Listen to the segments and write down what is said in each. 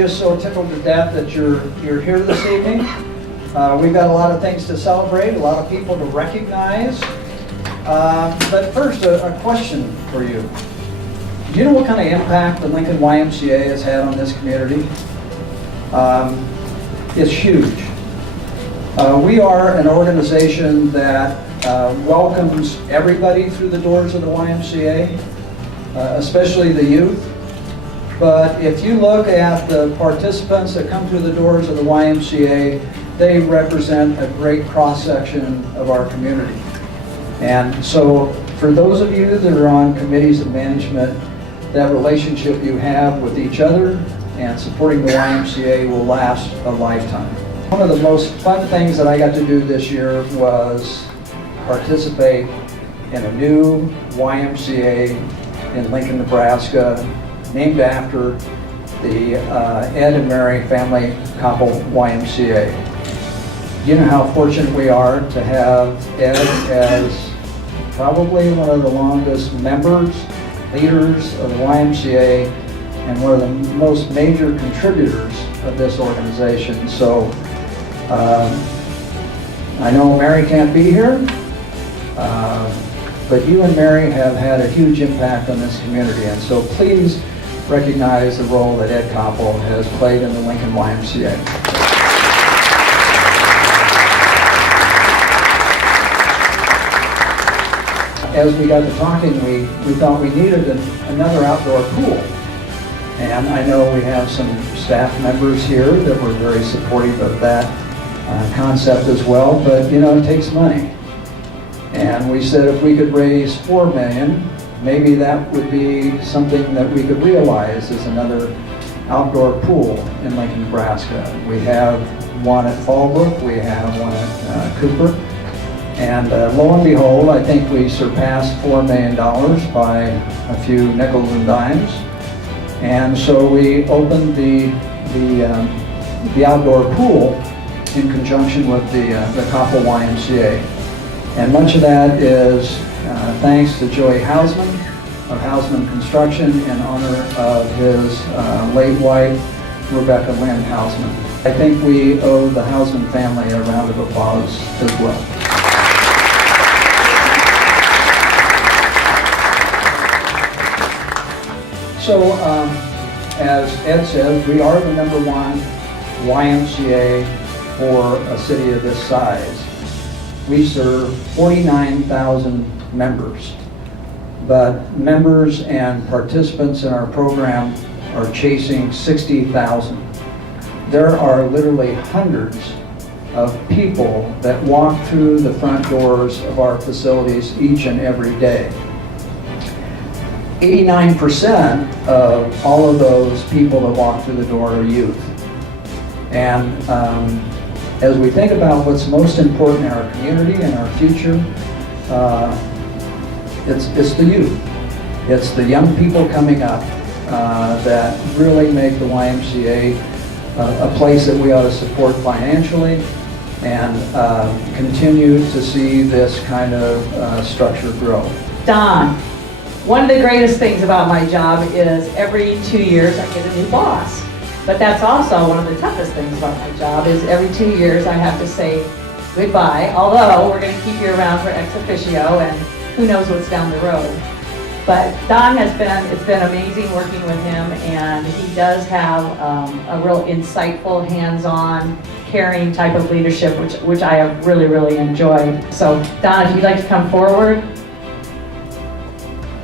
just so tickled to death that you're here this evening. We've got a lot of things to celebrate, a lot of people to recognize. But first, a question for you. Do you know what kind of impact the Lincoln YMCA has had on this community? It's huge. We are an organization that welcomes everybody through the doors of the YMCA, especially the youth. But if you look at the participants that come through the doors of the YMCA, they represent a great cross-section of our community. And so for those of you that are on committees of management, that relationship you have with each other and supporting the YMCA will last a lifetime. One of the most fun things that I got to do this year was participate in a new YMCA in Lincoln, Nebraska, named after the Ed and Mary Family Couple YMCA. You know how fortunate we are to have Ed as probably one of the longest members, leaders of the YMCA, and one of the most major contributors of this organization. So I know Mary can't be here, but you and Mary have had a huge impact on this community, and so please recognize the role that Ed Koppel has played in the Lincoln YMCA. As we got to talking, we thought we needed another outdoor pool. And I know we have some staff members here that were very supportive of that concept as well, but you know, it takes money. And we said if we could raise $4 million, maybe that would be something that we could realize as another outdoor pool in Lincoln, Nebraska. We have one at Fallbrook, we have one at Cooper, and lo and behold, I think we surpassed $4 million by a few nickels and dimes. And so we opened the outdoor pool in conjunction with the Koppel YMCA. And much of that is thanks to Joey Hausman of Hausman Construction in honor of his late wife, Rebecca Lynn Hausman. I think we owe the Hausman family a round of applause as well. So, as Ed said, we are the #1 YMCA for a city of this size. We serve 49,000 members, but members and participants in our program are chasing 60,000. There are literally hundreds of people that walk through the front doors of our facilities each and every day. 89% of all of those people that walk through the door are youth. And as we think about what's most important in our community and our future, it's the youth. It's the young people coming up that really make the YMCA a place that we ought to support financially and continue to see this kind of structure grow. Don, one of the greatest things about my job is every 2 years I get a new boss. But that's also one of the toughest things about my job is every 2 years I have to say goodbye, although we're going to keep you around for ex officio and who knows what's down the road. But Don it's been amazing working with him, and he does have a real insightful, hands-on, caring type of leadership, which I have really, really enjoyed. So Don, if you'd like to come forward,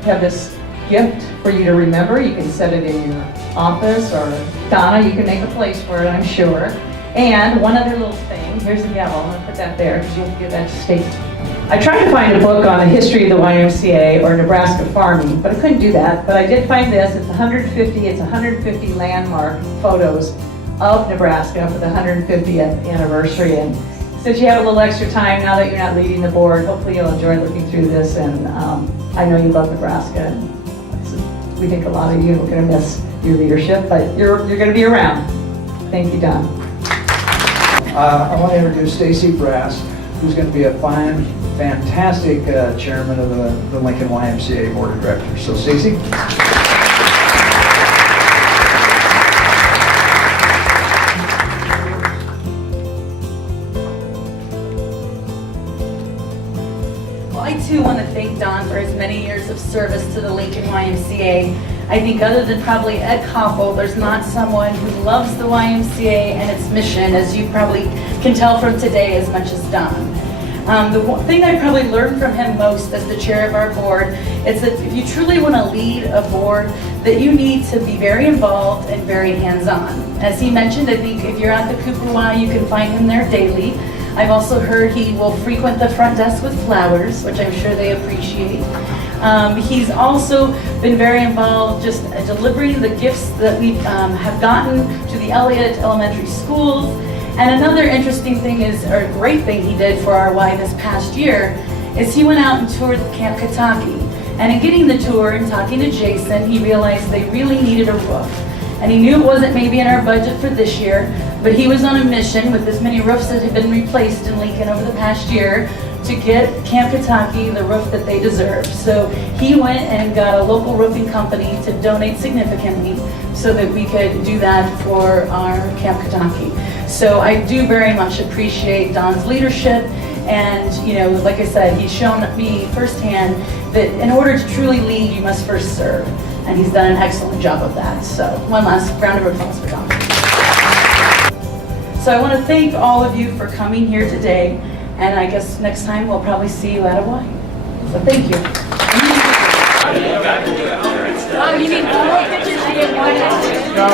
have this gift for you to remember. You can set it in your office, or Donna, you can make a place for it, I'm sure. And one other little thing, here's the gavel, I'm gonna put that there because you'll give that to State. I tried to find a book on the history of the YMCA or Nebraska farming, but I couldn't do that. But I did find this, it's 150 landmark photos of Nebraska for the 150th anniversary. And since you have a little extra time now that you're not leading the board, hopefully you'll enjoy looking through this. And I know you love Nebraska, and we think a lot of you are going to miss your leadership, but you're going to be around. Thank you, Don. I want to introduce Stacy Brass, who's going to be a fantastic chairman of the Lincoln YMCA Board of Directors. So, Stacy. many years of service to the Lincoln YMCA. I think other than probably Ed Koppel, there's not someone who loves the YMCA and its mission, as you probably can tell from today, as much as Don. The one thing I probably learned from him most as the chair of our board is that if you truly want to lead a board, that you need to be very involved and very hands-on. As he mentioned, I think if you're at the Cooper Y, you can find him there daily. I've also heard he will frequent the front desk with flowers, which I'm sure they appreciate. He's also been very involved just delivering the gifts that we have gotten to the Elliott Elementary Schools. And another interesting thing is, or a great thing he did for our Y this past year, is he went out and toured Camp Kataki. And in getting the tour and talking to Jason, he realized they really needed a roof. And he knew it wasn't maybe in our budget for this year, but he was on a mission with as many roofs that had been replaced in Lincoln over the past year to get Camp Kataki the roof that they deserve. So he went and got a local roofing company to donate significantly so that we could do that for our Camp Kataki. So I do very much appreciate Don's leadership, and like I said, he's shown me firsthand that in order to truly lead, you must first serve. And he's done an excellent job of that. So one last round of applause for Don. So I want to thank all of you for coming here today, and I guess next time we'll probably see you at a Y. So thank you. Oh, you mean pictures? I didn't want to. No,